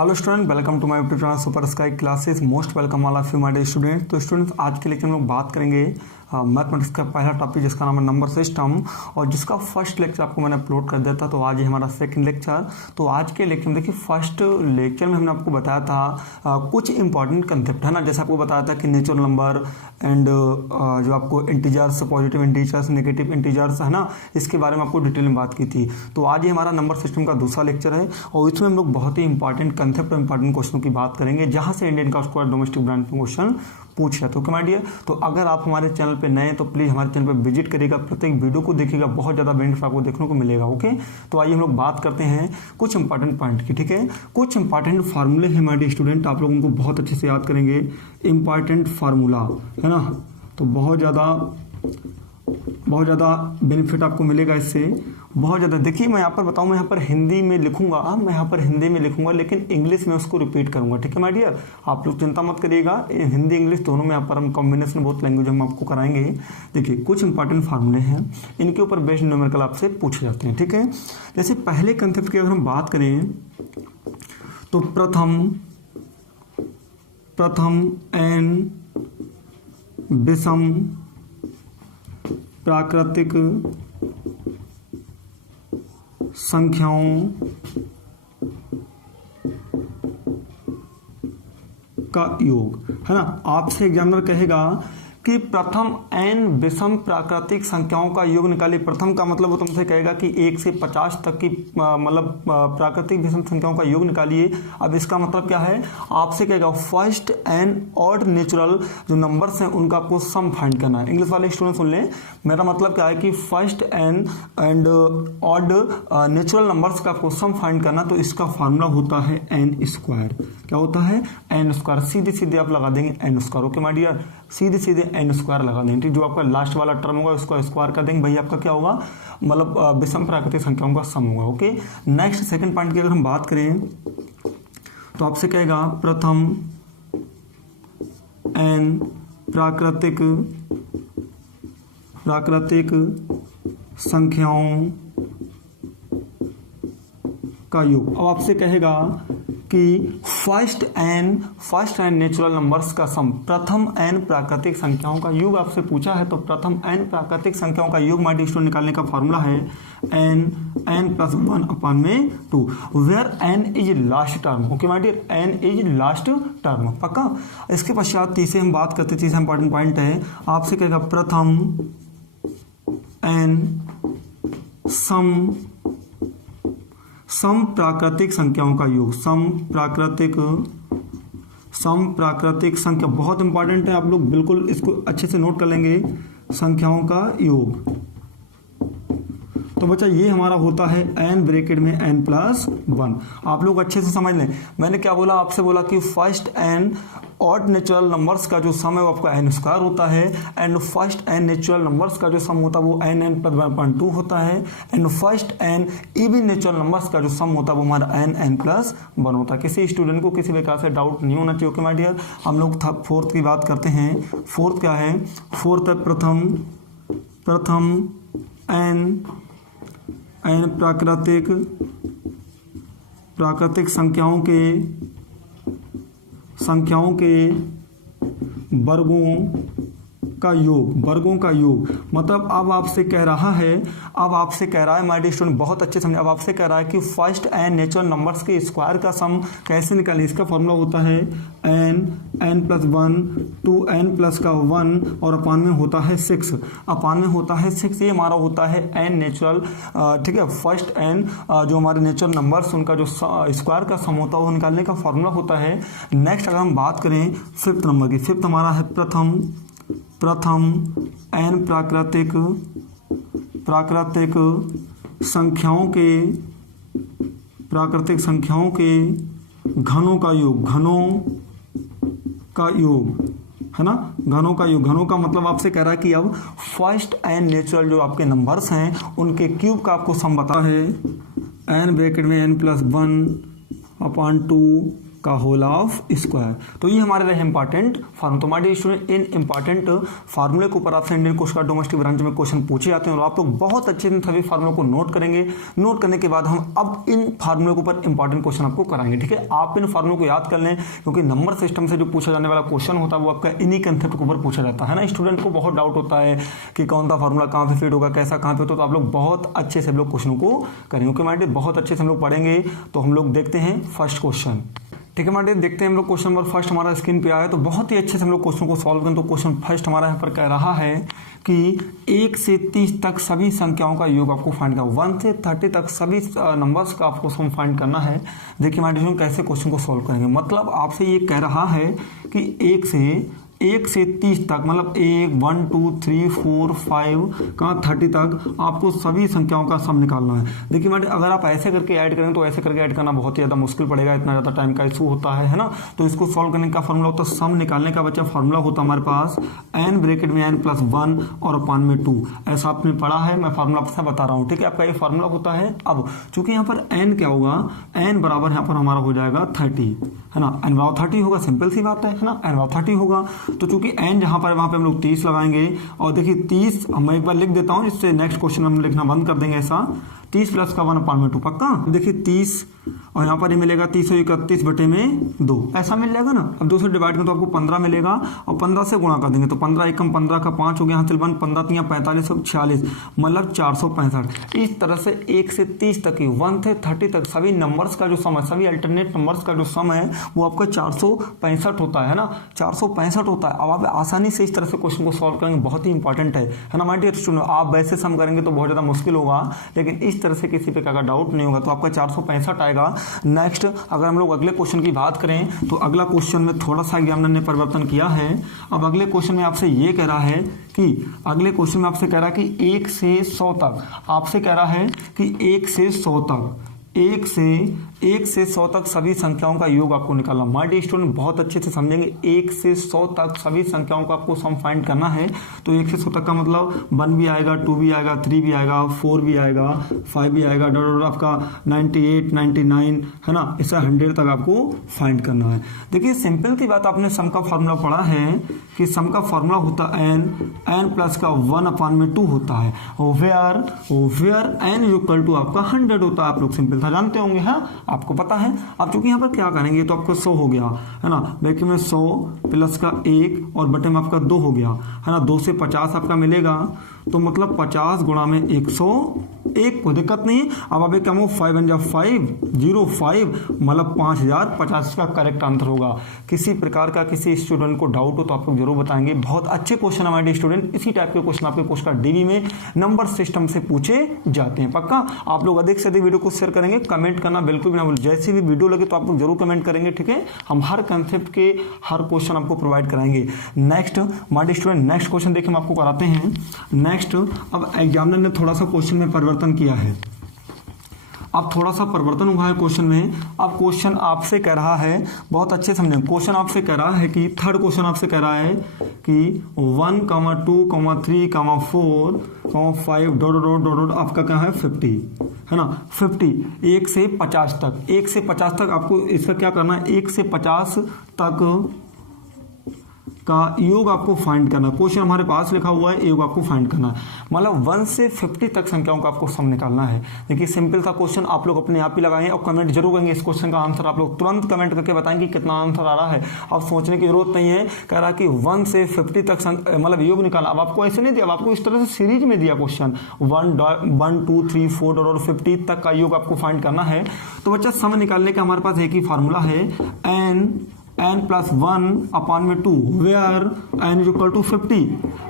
Hello student, welcome to my YouTube channel super sky classes. Most welcome all of you my dear student. तो students, आज के lecture में लोग बात करेंगे मैथमेटिक्स का पहला टॉपिक जिसका नाम है नंबर सिस्टम, और जिसका फर्स्ट लेक्चर आपको मैंने अपलोड कर दिया था। तो आज ये हमारा सेकंड लेक्चर। तो आज के लेक्चर में देखिए, फर्स्ट लेक्चर में हमने आपको बताया था कुछ इंपॉर्टेंट कंसेप्ट है ना, जैसे आपको बताया था कि नेचुरल नंबर एंड जो आपको integers, positive integers, negative integers है ना, इसके बारे में आपको डिटेल में बात की थी। तो आज ये हमारा नंबर सिस्टम का दूसरा लेक्चर है, और इसमें हम लोग बहुत ही इंपॉर्टेंट कंसेप्ट और इंपॉर्टेंट क्वेश्चन की बात करेंगे, जहां से इंडियन का स्क्वायर डोमेस्टिक ब्रांच में क्वेश्चन पूछ गया। तो माय डियर, तो अगर आप हमारे चैनल पे नए हैं तो प्लीज हमारे चैनल पे विजिट करिएगा, प्रत्येक वीडियो को देखिएगा, बहुत ज्यादा बेनिफिट आपको देखने को मिलेगा। ओके, तो आइए हम लोग बात करते हैं कुछ इंपॉर्टेंट पॉइंट की। ठीक है, कुछ इंपॉर्टेंट फार्मूले हैं हमारे स्टूडेंट, आप लोग उनको बहुत अच्छे से याद करेंगे। इंपॉर्टेंट फार्मूला है ना, तो बहुत ज़्यादा बेनिफिट आपको मिलेगा इससे, बहुत ज़्यादा। देखिए, मैं यहाँ पर बताऊँ, मैं यहाँ पर हिंदी में लिखूंगा, लेकिन इंग्लिश में उसको रिपीट करूंगा। ठीक है माय डियर, आप लोग चिंता मत करिएगा, हिंदी इंग्लिश दोनों में यहाँ पर हम कॉम्बिनेशन बहुत लैंग्वेज हम आपको कराएंगे। देखिए, कुछ इंपॉर्टेंट फार्मूले हैं, इनके ऊपर बेस्ड न्यूमेरिकल आपसे पूछे जाते हैं। ठीक है, जैसे पहले कंसेप्ट की अगर हम बात करें तो प्रथम एन विषम प्राकृतिक संख्याओं का योग है ना। आपसे एग्जामिनर कहेगा कि प्रथम n विषम प्राकृतिक संख्याओं का योग निकालिए। प्रथम का मतलब वो तुमसे कहेगा कि 1 से 50 तक की मतलब प्राकृतिक विषम संख्याओं का योग निकालिए। अब इसका मतलब क्या है, आपसे कहेगा फर्स्ट n ऑड नेचुरल जो नंबर्स हैं उनका आपको सम फाइंड करना है। इंग्लिश वाले स्टूडेंट सुन लें, मेरा मतलब क्या है कि first n and odd natural numbers का आपको सम फाइंड करना। तो इसका फार्मूला होता है n स्क्वायर। क्या होता है? n square. सीधे सीधे आप लगा देंगे n square. Okay my dear, सीधे सीधे n स्क्वायर लगा देंगे। जो आपका लास्ट वाला टर्म होगा उसको स्क्वायर कर देंगे, भाई आपका क्या होगा, मतलब विषम प्राकृतिक संख्याओं का सम होगा। ओके, नेक्स्ट सेकंड पॉइंट की अगर हम बात करें तो आपसे कहेगा प्रथम n प्राकृतिक संख्याओं का योग। अब आपसे कहेगा कि फर्स्ट एन नेचुरल नंबर्स का सम, प्रथम n प्राकृतिक संख्याओं का योग आपसे पूछा है। तो प्रथम n प्राकृतिक संख्याओं का योग माइडियर स्टूडेंट निकालने का फॉर्मूला है n plus 1/2 where n is last term. Okay my dear, n is last term, पक्का। इसके पश्चात तीसरे हम बात करते, तीसरा इंपॉर्टेंट पॉइंट है, आपसे कहेगा प्रथम n सम प्राकृतिक संख्याओं का योग। सम प्राकृतिक संख्या बहुत इंपॉर्टेंट है, आप लोग बिल्कुल इसको अच्छे से नोट कर लेंगे। संख्याओं का योग, तो बच्चा ये हमारा होता है n ब्रैकेट में n प्लस 1। आप लोग अच्छे से समझ लें, मैंने क्या बोला, आपसे बोला कि first n odd natural numbers का जो सम है वो आपका n स्क्वायर होता है, and first n natural numbers का जो सम होता है वो n प्लस 1/2 होता है, and first n even natural numbers का जो सम होता है वो हमारा न प्लस 1 होता है। किसी स्टूडेंट को किसी प्रकार से डाउट नहीं होना चाहिए। ओके माय डियर, हम लोग फोर्थ की बात करते हैं। फोर्थ क्या है? फोर्थ है प्रथम n प्राकृतिक संख्याओं के वर्गों का योग। मतलब अब आपसे कह रहा है माय डियर स्टूडेंट, बहुत अच्छे समझे। अब आपसे कह रहा है कि फर्स्ट n नेचुरल नंबर्स के स्क्वायर का सम कैसे निकालें। इसका फॉर्मूला होता है n प्लस 1 2n प्लस का 1 और अपान में होता है 6। अपान में होता है 6, ये हमारा होता है n नेचुरल। ठीक है, फर्स्ट n जो हमारे नेचुरल नंबर्स उनका जो स्क्वायर का सम होता है वो निकालने का फॉर्मूला होता है। नेक्स्ट अगर हम बात करें फिफ्थ नंबर की, फिफ्थ हमारा है प्रथम n प्राकृतिक संख्याओं के घनों का योग है ना। घनों का मतलब आपसे कह रहा है कि अब फर्स्ट n नेचुरल जो आपके नंबर्स हैं उनके क्यूब का आपको सम बता है। n ब्रैकेट में n प्लस 1/2 का होल ऑफ स्क्वायर। तो ये हमारे रहे इंपॉर्टेंट फार्मूला। तो हमारे स्टूडेंट इन इंपॉर्टेंट फार्मूले के ऊपर आपसे Indian coast guard domestic branch में क्वेश्चन पूछे जाते हैं और आप लोग बहुत अच्छे से सभी फार्मूलों को नोट करेंगे। नोट करने के बाद हम अब इन फार्मूलों के ऊपर इंपॉर्टेंट क्वेश्चन आपको कराएंगे, ठीक है। आप इन फार्मूलों को याद कर लें, क्योंकि नंबर सिस्टम से जो पूछा जाने वाला क्वेश्चन होता है वो आपका इन्हीं कंसेप्ट के ऊपर पूछा जाता है ना। स्टूडेंट को बहुत डाउट होता है कि कौन सा फार्मूला कहाँ पे फिट होगा, कैसा कहाँ पे होता है। तो आप लोग बहुत अच्छे से हम लोग क्वेश्चन को करेंगे, ओके माइंड, बहुत अच्छे से हम लोग पढ़ेंगे। तो हम लोग देखते हैं फर्स्ट क्वेश्चन, ठीक है माइंड। देखते हैं हम लोग क्वेश्चन नंबर फर्स्ट हमारा स्क्रीन पे आया है। तो बहुत ही अच्छे से हम लोग क्वेश्चन को सॉल्व करें। तो क्वेश्चन फर्स्ट हमारा यहाँ पर कह रहा है कि 1 से 30 तक सभी संख्याओं का योग आपको फाइंड करना, 1 से 30 तक सभी नंबर्स का आपको सम फाइंड करना है। देखिए माइंड कैसे क्वेश्चन को सॉल्व करेंगे। मतलब आपसे ये कह रहा है कि 1 से 30 तक, मतलब 1 2 3 4 5 कहाँ 30 तक आपको सभी संख्याओं का सम निकालना है। देखिए मैडम, अगर आप ऐसे करके ऐड करें तो ऐसे करके ऐड करना बहुत ही ज़्यादा मुश्किल पड़ेगा, इतना ज़्यादा टाइम का इशू होता है ना। तो इसको सॉल्व करने का फॉर्मूला होता है, सम निकालने का बच्चा फॉर्मूला होता है हमारे पास n ब्रैकेट में n + 1 और अपान में 2। ऐसा आपने पढ़ा है, मैं फॉर्मूला आपसे बता रहा हूँ, ठीक है। आपका ये फॉर्मूला होता है। अब चूंकि यहाँ पर n क्या होगा, n बराबर यहाँ पर हमारा हो जाएगा 30, है ना। n बराबर 30 होगा, सिंपल सी बात है ना। n बराबर 30 होगा तो चूंकि n जहां पर वहां पे हम लोग 30 लगाएंगे। और देखिए 30 मैं एक बार लिख देता हूं, इससे नेक्स्ट क्वेश्चन हम लिखना बंद कर देंगे। ऐसा 30 + का 1/2 पक्का। देखिए 30 और यहाँ पर ये मिलेगा 331/2, ऐसा मिल जाएगा ना। अब 2 से डिवाइड करें तो आपको 15 मिलेगा और 15 से गुणा कर देंगे तो 15 एकम 15 का 5 हो गया, यहाँ से 15 3 45 और 46, मतलब 465। इस तरह से 1 से 30 तक की 1 से 30 तक सभी नंबर्स का जो सम है, सभी अल्टरनेट नंबर्स का जो सम है वो आपका 465 होता है ना, 465 होता है। अब आप आसानी से इस तरह से क्वेश्चन को सॉल्व करेंगे, बहुत ही इंपॉर्टेंट है ना माय डियर स्टूडेंट। आप वैसे सम करेंगे तो बहुत ज़्यादा मुश्किल होगा, लेकिन इस तरह से किसी प्रकार का डाउट नहीं होगा। तो आपका 465 आएगा। नेक्स्ट अगर हम लोग अगले क्वेश्चन की बात करें तो अगला क्वेश्चन में थोड़ा सा एग्जामिनर ने परिवर्तन किया है। अब अगले क्वेश्चन में आपसे ये कह रहा है कि अगले क्वेश्चन में आपसे कह रहा है कि 1 से 100 तक, आपसे कह रहा है कि 1 से 100 तक, 1 से 100 तक सभी संख्याओं का योग आपको निकालना। माय डियर स्टूडेंट बहुत अच्छे से समझेंगे। 1 से 100 तक सभी संख्याओं का आपको सम फाइंड करना है। तो 1 से 100 तक का मतलब 1 भी आएगा, 2 भी आएगा, 3 भी आएगा, 4 भी आएगा, 5 भी आएगा, डॉट आपका 98 99, है ना। इससे 100 तक आपको फाइंड करना है। देखिए सिंपल सी बात, आपने सम का फॉर्मूला पढ़ा है कि सम का फॉर्मूला होता है n प्लस का 1/2 होता है, वेयर n इक्वल टू आपका 100 होता है। आप लोग सिंपल था जानते होंगे, हाँ आपको पता है। अब चूंकि यहाँ पर क्या करेंगे तो आपका 100 हो गया, है ना। ब्रैकेट में 100 प्लस का 1 और बटे में आपका 2 हो गया, है ना। 2 से 50 आपका मिलेगा, तो मतलब 50 गुणा में 101, कोई दिक्कत नहीं है। अब आप एक कम 5 × 5 मतलब 5050 का करेक्ट आंसर होगा। किसी प्रकार का किसी स्टूडेंट को डाउट हो तो आप लोग जरूर बताएंगे। बहुत अच्छे क्वेश्चन हमारे स्टूडेंट, इसी टाइप के क्वेश्चन आपके पोस्ट कार्ड डीबी में नंबर सिस्टम से पूछे जाते हैं। पक्का आप लोग अधिक से अधिक वीडियो को शेयर करेंगे, कमेंट करना बिल्कुल भी ना भूलें। जैसी भी वीडियो लगे तो आप लोग जरूर कमेंट करेंगे, ठीक है। हम हर कंसेप्ट के हर क्वेश्चन आपको प्रोवाइड कराएंगे। नेक्स्ट हमारे स्टूडेंट नेक्स्ट क्वेश्चन देखिए हम आपको कराते हैं। नेक्स्ट अब एग्जामिनर ने थोड़ा सा क्वेश्चन में परिवर्तन किया है। अब थोड़ा सा परिवर्तन हुआ है क्वेश्चन में। अब क्वेश्चन आपसे कह रहा है, बहुत अच्छे समझें, क्वेश्चन आपसे कह रहा है कि थर्ड क्वेश्चन आपसे कह रहा है कि 1, 2, 3, 4, 5 डॉट आपका क्या है 50, है ना। 50 1 से 50 तक, 1 से 50 तक आपको इसका क्या करना है, 1 से 50 तक का योग आपको फाइंड करना। क्वेश्चन हमारे पास लिखा हुआ है, योग आपको फाइंड करना है, मतलब 1 से 50 तक संख्याओं का आपको सम निकालना है। देखिए सिंपल सा क्वेश्चन, आप लोग अपने आप ही लगाएं और कमेंट जरूर करेंगे। इस क्वेश्चन का आंसर आप लोग तुरंत कमेंट करके बताएंगे कितना आंसर आ रहा है। अब सोचने की जरूरत नहीं है। कह रहा कि 1 से 50 तक मतलब योग निकालना। अब आपको ऐसे नहीं दिया, अब आपको इस तरह से सीरीज में दिया क्वेश्चन 1 2 3 4 और 50 तक का योग आपको फाइंड करना है। तो बच्चा सम निकालने का हमारे पास एक ही फार्मूला है, n + 1/2 वेयर n = 50,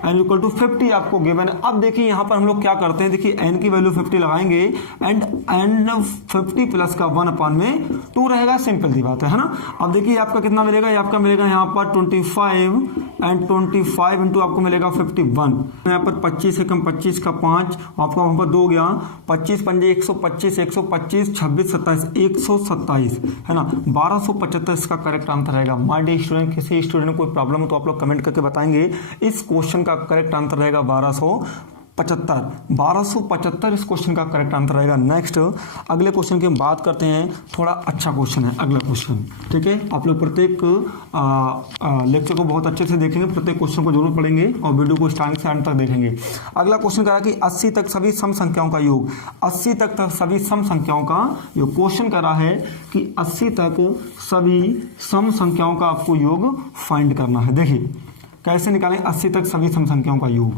n = 50 आपको गिवन है। अब देखिए यहाँ पर हम लोग क्या करते हैं, देखिए n की वैल्यू 50 लगाएंगे एंड n 50 प्लस का 1/2 रहेगा। सिंपल सी बात है ना। अब देखिए आपका कितना मिलेगा, ये आपका मिलेगा यहाँ पर 25 एंड 25 इंटू आपको मिलेगा 51। यहाँ पर 25 से कम 25 का 5 आपका वहाँ पर 2 गया, 25 पंजे 125, 125 26 27 127, है ना। 1275 इसका करेक्ट आंसर रहेगा। माय डियर स्टूडेंट, किसी स्टूडेंट को कोई प्रॉब्लम हो तो आप लोग कमेंट करके बताएंगे। इस क्वेश्चन का करेक्ट आंसर रहेगा 1275। 1275 इस क्वेश्चन का करेक्ट आंसर रहेगा। नेक्स्ट अगले क्वेश्चन की हम बात करते हैं, थोड़ा अच्छा क्वेश्चन है अगला क्वेश्चन, ठीक है। आप लोग प्रत्येक लेक्चर को बहुत अच्छे से देखेंगे, प्रत्येक क्वेश्चन को जरूर पढ़ेंगे और वीडियो को स्टार्टिंग से एंड तक देखेंगे। अगला क्वेश्चन कह रहा है कि 80 तक सभी सम संख्याओं का योग, 80 तक सभी सम संख्याओं का योग। क्वेश्चन कह रहा है कि 80 तक सभी सम संख्याओं का आपको योग फाइंड करना है। देखिए कैसे निकालें 80 तक सभी सम संख्याओं का योग।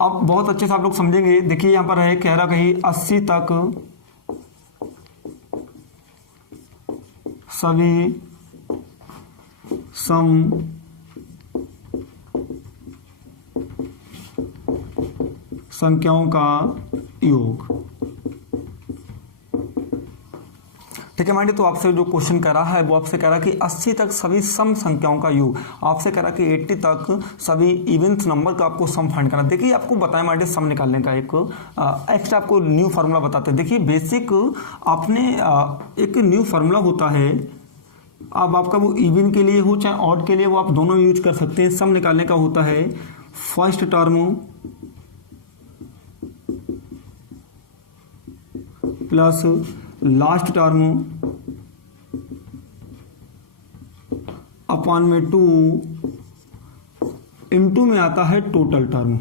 अब बहुत अच्छे से आप लोग समझेंगे। देखिए यहां पर है, कह रहा कहीं 80 तक सभी सम संख्याओं का योग, ठीक है माइंड। तो आपसे जो क्वेश्चन कर रहा है वो आपसे कह रहा है कि 80 तक सभी सम संख्याओं का योग, आपसे कह रहा है कि 80 तक सभी इवेंट नंबर का आपको सम फाइंड करना। देखिए आपको बताएं माइंड, सम निकालने का एक एक्स्ट्रा आपको न्यू फार्मूला बताते हैं। देखिए बेसिक आपने एक न्यू फार्मूला होता है, अब आपका वो इवन के लिए हो चाहे ऑड के लिए, वो आप दोनों यूज कर सकते हैं। सम निकालने का होता है first term plus last term upon में 2 इनटू में आता है टोटल टर्म।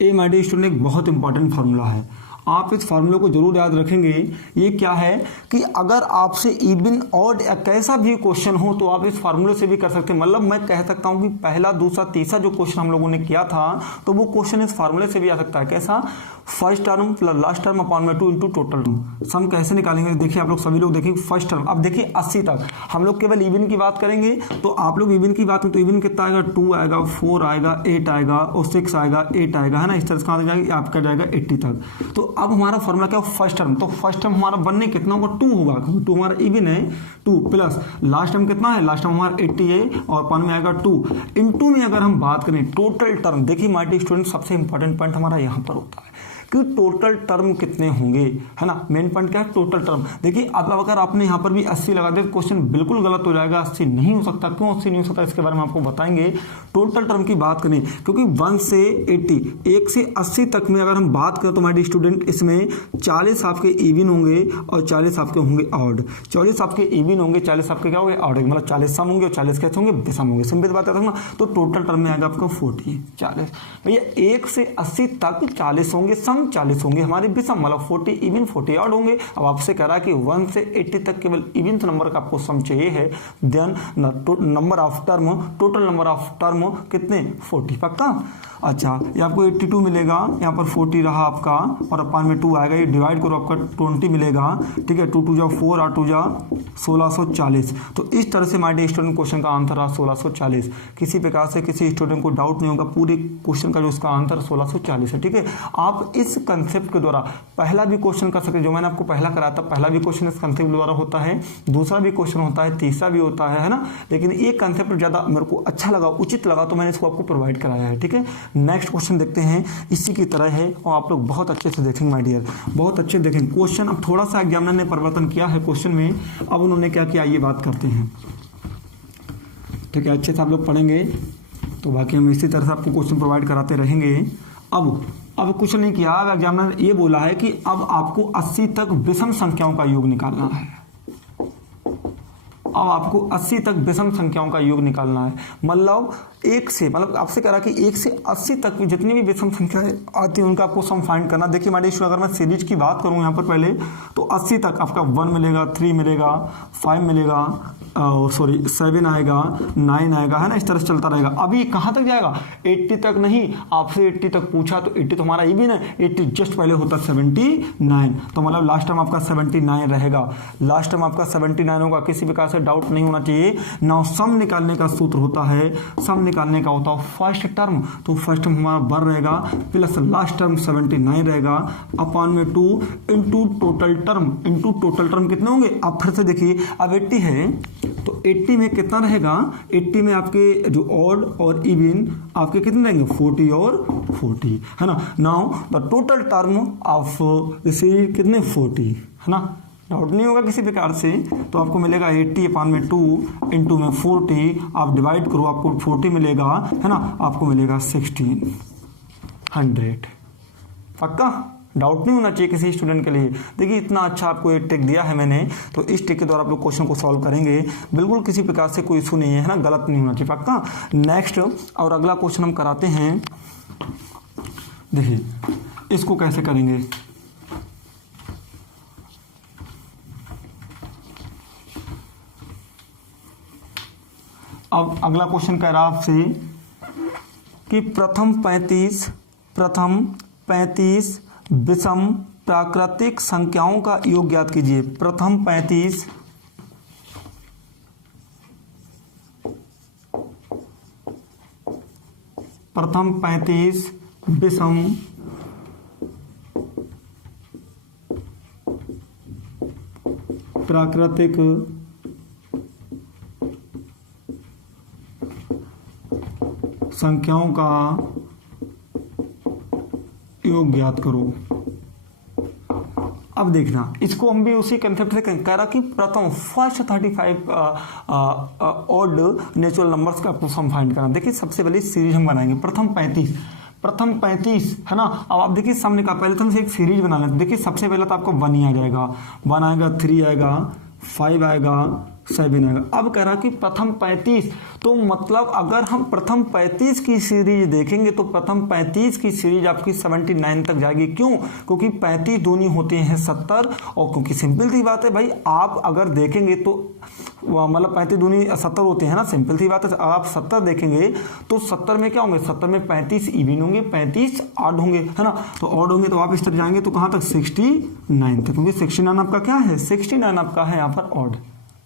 ए माय डियर स्टूडेंट एक बहुत इंपॉर्टेंट फार्मूला है, आप इस फार्मूले को जरूर याद रखेंगे। ये क्या है कि अगर आपसे इवन ऑड या कैसा भी क्वेश्चन हो तो आप इस फार्मूले से भी कर सकते हैं। मतलब मैं कह सकता हूं कि पहला दूसरा तीसरा जो क्वेश्चन हम लोगों ने किया था तो वो क्वेश्चन इस फार्मूले से भी आ सकता है। कैसा? First term plus last term upon में 2 इंटू टोटल टर्म। सम कैसे निकालेंगे? देखिए आप लोग सभी लोग देखेंगे फर्स्ट टर्म। अब देखिए 80 तक हम लोग केवल इवन की बात करेंगे, तो आप लोग इवन की बात में तो इवन कितना आएगा? 2 आएगा, 4 आएगा, 8 आएगा और 6 आएगा, 8 आएगा, है ना। इस तरह से कहाँ जाएगा? आपका जाएगा 80 तक। तो अब हमारा फॉर्मूला क्या? First term. तो फर्स्ट टर्म हमारा बनने कितना होगा? 2 होगा, क्योंकि 2 हमारा इवन है। 2 प्लस लास्ट टर्म कितना है? लास्ट टर्म हमारा 80 है और अपॉन में आएगा 2 इनटू में अगर हम बात करें टोटल टर्म। देखिए माय डियर स्टूडेंट सबसे इंपॉर्टेंट पॉइंट हमारा यहाँ पर होता है कि टोटल टर्म कितने होंगे, है ना। मेन पॉइंट क्या है? Total term. देखिए अब अगर आपने यहाँ पर भी 80 लगा दिया तो क्वेश्चन बिल्कुल गलत हो जाएगा। 80 नहीं हो सकता। क्यों 80 नहीं हो सकता? इसके बारे में आपको बताएंगे। टोटल टर्म की बात करें, क्योंकि 1 से 80, 1 से 80 तक में अगर हम बात करें तो हमारे स्टूडेंट इसमें 40 आपके इवन होंगे और 40 आपके होंगे ऑड। 40 आपके इवन होंगे, 40 आपके क्या होंगे? ऑड। मतलब 40 सम होंगे और 40 कैसे होंगे? विषम होंगे। सिंपल बात है ना। तो टोटल टर्म में आएगा आपका 40, 40। भैया 1 से 80 तक 40 होंगे सम, 40 होंगे हमारे विषम, मतलब 40 इवन 40 ऑड होंगे। अब आपसे कह रहा है कि 1 से 80 तक केवल इवन नंबर का आपको सम चाहिए है। Then number of term, total number of term कितने? 40। पक्का? अच्छा, ये आपको 82 मिलेगा, यहाँ पर 40 रहा आपका और अपान में 2 आएगा। ये डिवाइड करो आपका 20 मिलेगा, ठीक है। 2 2 जा 4 और 2 जा 1640। तो इस तरह से हमारे स्टूडेंट क्वेश्चन का आंसर रहा 1640। किसी प्रकार से किसी स्टूडेंट को डाउट नहीं होगा, पूरे क्वेश्चन का जो इसका आंसर 1640 है, ठीक है। आप इस कंसेप्ट के द्वारा पहला भी क्वेश्चन कर सकते, जो मैंने आपको पहला कराया था, पहला भी क्वेश्चन इस कंसेप्ट द्वारा होता है, दूसरा भी क्वेश्चन होता है, तीसरा भी होता है ना। लेकिन ये कंसेप्ट ज्यादा मेरे को अच्छा लगा, उचित लगा, तो मैंने इसको आपको प्रोवाइड कराया है, ठीक है। नेक्स्ट क्वेश्चन देखते हैं, इसी की तरह है और आप लोग बहुत अच्छे से देखेंगे माय डियर, बहुत अच्छे देखेंगे क्वेश्चन। अब थोड़ा सा एग्जामिनर ने परिवर्तन किया है क्वेश्चन में, अब उन्होंने क्या किया ये बात करते हैं, ठीक है। अच्छे से आप लोग पढ़ेंगे तो बाकी हम इसी तरह से आपको क्वेश्चन प्रोवाइड कराते रहेंगे। अब कुछ नहीं किया, अब एग्जामिनर ये बोला है कि अब आपको 80 तक विषम संख्याओं का योग निकालना है। अब आपको 80 तक विषम संख्याओं का योग निकालना है। मतलब 1 से, मतलब आपसे कह रहा कि 1 से 80 तक की जितनी भी विषम संख्याएं आती है उनका आपको सम फाइंड करना। देखिए हमारे अगर मैं सीरीज की बात करूं यहाँ पर पहले, तो 80 तक आपका 1 मिलेगा, 3 मिलेगा, 5 मिलेगा, सॉरी 7 आएगा, 9 आएगा, है ना। इस तरह से चलता रहेगा। अभी कहाँ तक जाएगा? 80 तक नहीं, आपसे 80 तक पूछा तो 80 तो हमारा इवन है, 80 जस्ट पहले होता 79, तो मतलब लास्ट टाइम आपका 79 रहेगा, लास्ट टाइम आपका 79 होगा। किसी प्रकार से डाउट नहीं होना चाहिए। नाउ सम निकालने का सूत्र होता है, सम निकालने का होता है फर्स्ट टर्म, तो फर्स्ट टर्म हमारा बर रहेगा प्लस लास्ट टर्म 79 रहेगा अपॉन में 2 into total term. Into total term कितने होंगे? आप फिर से देखिए, अब 80 है तो 80 में कितना रहेगा? 80 में आपके जो ऑड और इवन आपके कितने रहेंगे? 40 और 40, है ना। Now the total term of this कितने? 40, है ना। डाउट नहीं होगा किसी प्रकार से। तो आपको मिलेगा 80/2 इंटू में 40, आप डिवाइड करो आपको 40 मिलेगा, है ना, आपको मिलेगा 1600। पक्का डाउट नहीं होना चाहिए किसी स्टूडेंट के लिए। देखिए इतना अच्छा आपको एक ट्रिक दिया है मैंने, तो इस ट्रिक के द्वारा आप लोग क्वेश्चन को सॉल्व करेंगे, बिल्कुल किसी प्रकार से कोई इशू नहीं है ना, गलत नहीं होना चाहिए। पक्का। नेक्स्ट और अगला क्वेश्चन हम कराते हैं। देखिए इसको कैसे करेंगे। अब अगला क्वेश्चन कह रहा आपसे कि प्रथम 35 विषम प्राकृतिक संख्याओं का योग ज्ञात कीजिए। प्रथम 35 विषम प्राकृतिक संख्याओं का योग ज्ञात करो। अब देखना इसको हम भी उसी कंसेप्ट से कह रहा कि प्रथम फर्स्ट 35 ऑड नेचुरल नंबर्स का आपको सम फाइंड करना। देखिए सबसे पहले सीरीज हम बनाएंगे। प्रथम 35 है ना। अब आप देखिए सामने का पहले तो हम एक सीरीज बना लेते। देखिए सबसे पहले तो आपको 1 ही आ जाएगा, 1 आएगा, 3 आएगा, 5 आएगा, 7 आएगा। अब कह रहा कि प्रथम 35, तो मतलब अगर हम प्रथम 35 की सीरीज देखेंगे तो प्रथम 35 की सीरीज आपकी 79 तक जाएगी। क्यों? क्योंकि 35 दूनी होते हैं 70, और क्योंकि सिंपल सी बात है भाई, आप अगर देखेंगे तो मतलब 35 दूनी 70 होते हैं ना, सिंपल सी बात है। आप 70 देखेंगे तो 70 में क्या होंगे, 70 में 35 इवन होंगे, 35 ऑड होंगे, है ना। तो ऑड होंगे तो आप इस तरह जाएंगे तो कहां तक, 69 तक, क्योंकि 69 आपका क्या है, 69 आपका है यहाँ पर ऑड।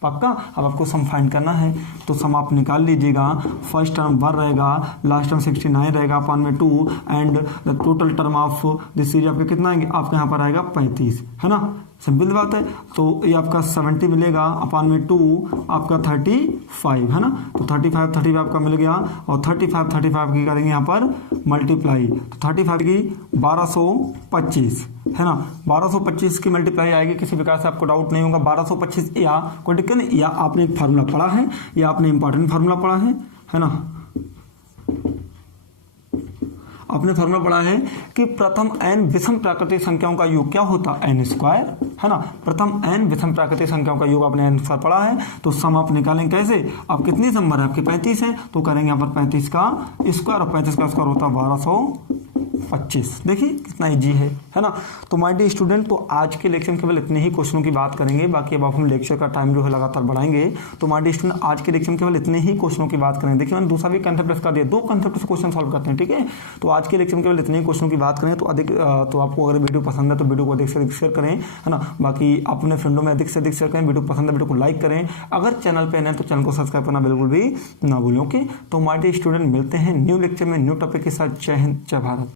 पक्का। अब आपको सम फाइंड करना है तो सम आप निकाल लीजिएगा। फर्स्ट टर्म 1 रहेगा, लास्ट टर्म 69 रहेगा, अपान में 2, and the total term of this series आपके कितना आएंगे, आपके यहाँ पर आएगा 35, है ना। सिंपल बात है। तो ये आपका 70 मिलेगा, अपान में 2 आपका 35, है ना। तो 35 आपका मिल गया, और 35 की करेंगे यहाँ पर मल्टीप्लाई। तो 35 की 1225, है ना। 1225 की मल्टीप्लाई आएगी, किसी प्रकार से आपको डाउट नहीं होगा। 1225 या कोई दिक्कत नहीं, या आपने एक फार्मूला पढ़ा है, या आपने इंपॉर्टेंट फार्मूला पढ़ा है ना। आपने फार्मूला पढ़ा है कि प्रथम n विषम प्राकृतिक संख्याओं का योग क्या होता है, n स्क्वायर, है ना। प्रथम n विषम प्राकृतिक संख्याओं का योग आपने n स्क्वायर पढ़ा है। तो सम आप निकालेंगे कैसे, आप कितने नंबर है आपके 35 है, तो करेंगे यहाँ पर 35 का स्क्वायर, और 35 का स्क्वायर होता है 1225। देखिए कितना इजी है ना। तो माय डियर स्टूडेंट, तो आज के लेक्चर केवल इतने ही क्वेश्चनों की बात करेंगे, बाकी अब हम लेक्चर का टाइम जो है लगातार बढ़ाएंगे। तो माय डियर स्टूडेंट, आज के लेक्चर केवल इतने ही क्वेश्चनों की बात करेंगे। देखिए मैंने दूसरा भी कंसेप्ट इसका दिया, 2 कंसेप्ट से क्वेश्चन सॉल्व करते हैं, ठीक है। तो आज के लेक्चर में केवल इतने ही क्वेश्चन की बात करें। तो तो आपको अगर वीडियो पसंद है तो वीडियो को अधिक से अधिक शेयर करें, है ना। बाकी अपने फ्रेंडों में अधिक से अधिक शेयर करें। वीडियो पसंद है वीडियो को लाइक करें। अगर चैनल पे नए तो चैनल को सब्सक्राइब करना बिल्कुल भी ना भूलें। ओके, तो माय डियर स्टूडेंट, मिलते हैं न्यू लेक्चर में न्यू टॉपिक के साथ। जय हिंद, जय भारत।